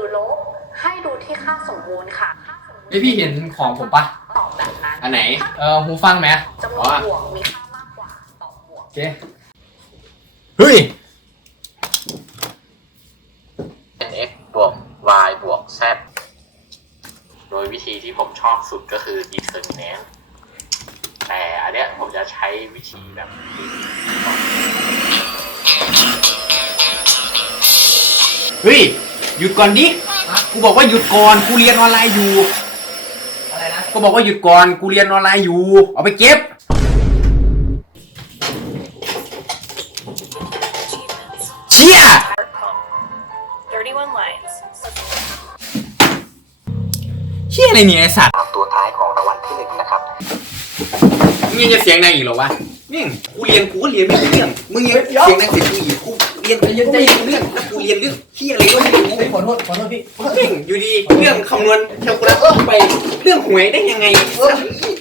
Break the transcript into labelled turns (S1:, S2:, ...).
S1: ลบให้ดูที่ค่าสมบูรณ์ค่ะ
S2: พี่เห็นของผมปะ
S1: ตอบแบบนั้น
S2: อันไหนหูฟังไหม
S1: จำนวนบวกมีค่ามากกว่าตอบบวก
S2: โอเคเฮ้ย
S3: x บวก y บวก z โดยวิธีที่ผมชอบสุดก็คือ determinant แต่อันเนี้ยผมจะใช้วิธีแบบ
S2: เฮ้ยหยุดก่อนดิกูบอกว่าหยุดก่อนกูเรียนออนไลน์อยู่อะไรนะกูบอกว่าหยุดก่อนกูเรียนออนไลน์อยู่เอาไปเก็บเชี่ยเชี่ยอะไรเนี่ยไอสัตว์
S3: ตัวท้ายของรางวัลที่1นะครับ
S2: มึงยังจะเสียงดังอีกเหรอวะนี่กูเรียนกูก็เรียนไม่รู้เรื่องมึงยังเสียงดังเสียงกูอีกกูเรียนไม่รู้เรื่องแล้วกูเรียนเรื่องเชี่ยอะไรก็ไม่รู้
S4: ขอโทษพี่
S2: เก่งอยู่ดีเรื่องคำนวณแคลคูลัสไปเรื่องหวยได้ยังไง